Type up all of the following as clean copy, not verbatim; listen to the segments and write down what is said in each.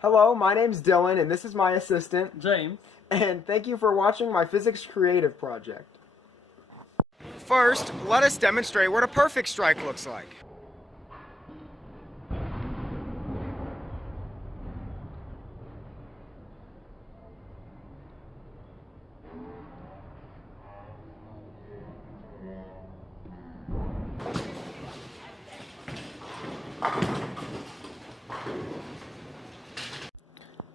Hello, my name's Dylan, and this is my assistant, James. and thank you for watching my physics creative project. First, let us demonstrate what a perfect strike looks like.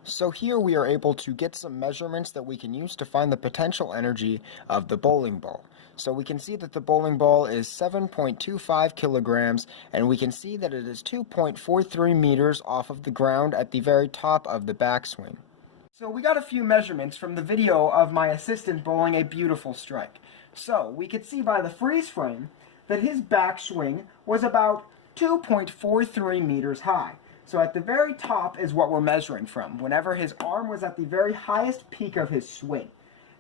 So here we are able to get some measurements that we can use to find the potential energy of the bowling ball. So we can see that the bowling ball is 7.25 kilograms, and we can see that it is 2.43 meters off of the ground at the very top of the backswing. So we got a few measurements from the video of my assistant bowling a beautiful strike. So we could see by the freeze frame that his backswing was about 2.43 meters high. So at the very top is what we're measuring from, whenever his arm was at the very highest peak of his swing.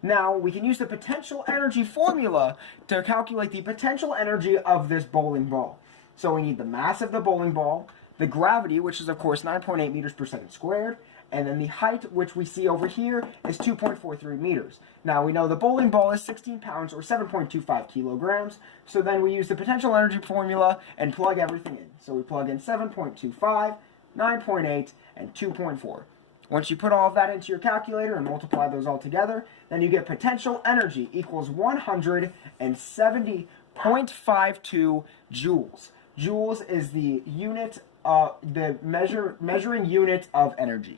Now, we can use the potential energy formula to calculate the potential energy of this bowling ball. So we need the mass of the bowling ball, the gravity, which is of course 9.8 meters per second squared, and then the height, which we see over here, is 2.43 meters. Now, we know the bowling ball is 16 pounds, or 7.25 kilograms, so then we use the potential energy formula and plug everything in. So we plug in 7.25, 9.8, and 2.4. Once you put all of that into your calculator and multiply those all together, then you get potential energy equals 170.52 joules. Joules is the unit, measuring unit of energy.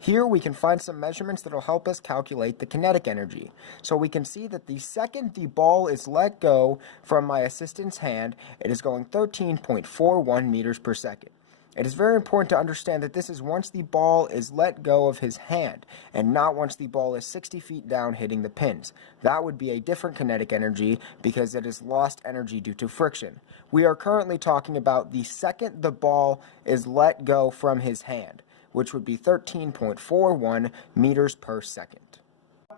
Here we can find some measurements that will help us calculate the kinetic energy. So we can see that the second the ball is let go from my assistant's hand, it is going 13.41 meters per second. It is very important to understand that this is once the ball is let go of his hand, and not once the ball is 60 feet down hitting the pins. That would be a different kinetic energy because it is lost energy due to friction. We are currently talking about the second the ball is let go from his hand, which would be 13.41 meters per second.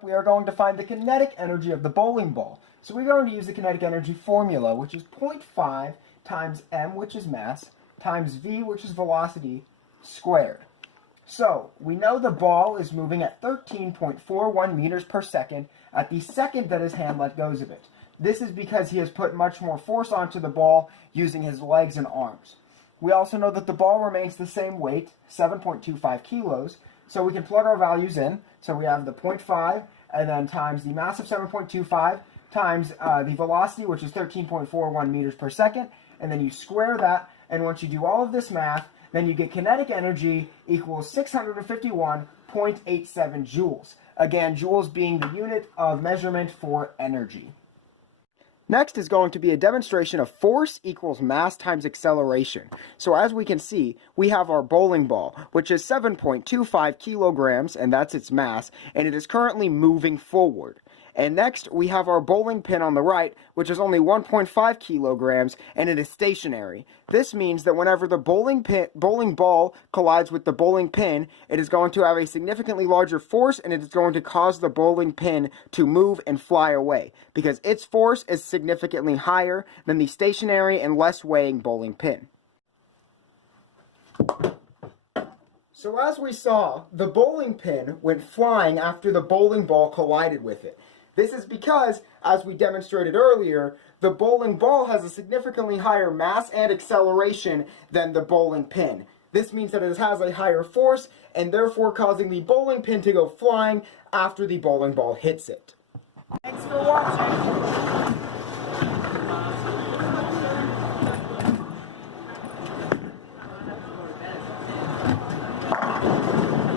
We are going to find the kinetic energy of the bowling ball. So we're going to use the kinetic energy formula, which is 0.5 times m, which is mass, times v, which is velocity, squared. So we know the ball is moving at 13.41 meters per second at the second that his hand let go of it. This is because he has put much more force onto the ball using his legs and arms. We also know that the ball remains the same weight, 7.25 kilos, so we can plug our values in. So we have the 0.5, and then times the mass of 7.25, times the velocity, which is 13.41 meters per second, and then you square that, and once you do all of this math, then you get kinetic energy equals 651.87 joules. Again, joules being the unit of measurement for energy. Next is going to be a demonstration of force equals mass times acceleration. So as we can see, we have our bowling ball, which is 7.25 kilograms, and that's its mass, and it is currently moving forward. And next, we have our bowling pin on the right, which is only 1.5 kilograms, and it is stationary. This means that whenever the bowling ball collides with the bowling pin, it is going to have a significantly larger force, and it is going to cause the bowling pin to move and fly away, because its force is significantly higher than the stationary and less weighing bowling pin. So as we saw, the bowling pin went flying after the bowling ball collided with it. This is because, as we demonstrated earlier, the bowling ball has a significantly higher mass and acceleration than the bowling pin. This means that it has a higher force, and therefore causing the bowling pin to go flying after the bowling ball hits it. Thanks for watching.